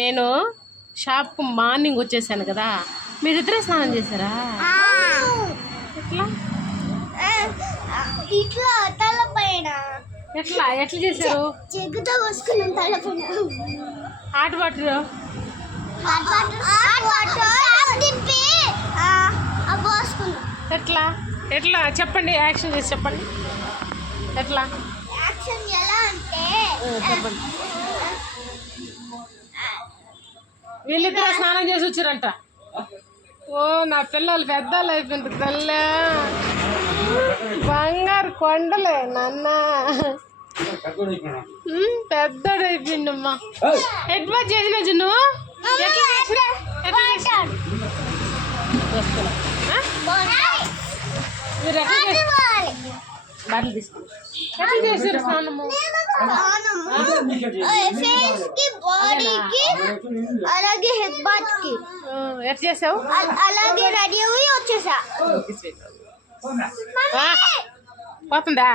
నేను షాప్కు మార్నింగ్ వచ్చేసాను కదా, మీరిద్దరే స్నానం చేశారా? ఎట్లా ఇట్లా తలపైన ఎట్లా ఎట్లా చేశారు? చెగుతో పోసుకున్నాం తలపైన. హాట్ వాటర్ పోసుకున్నాం. ఎట్లా ఎట్లా చెప్పండి, యాక్షన్ చేసి చెప్పండి ఎట్లా యాక్షన్ ఎలా అంటే చెప్పండి. వీళ్ళిద్దరు స్నానం చేసి వచ్చారంట. ఓ నా పిల్లలు పెద్దలు అయిపోయింది తల్లే, బంగారు కొండలే నాన్న, పెద్దడు అయిపోయిందమ్మా. ఎట్లా చేసిన జున్ను? ఎట్లా చేసిన? ఎట్లా చేసిన? మీరు ఎట్లా చేస్తారు? బట్టలు తీసుకుని ఎట్లా చేశారు స్నానము? ఫేస్ కి, బాడీకి, అలాగే హెడ్ బాత్ కి. ఎట్లా చేసావు? అలాగే రెడీ అయ్యి వచ్చేసా. పోతుందా?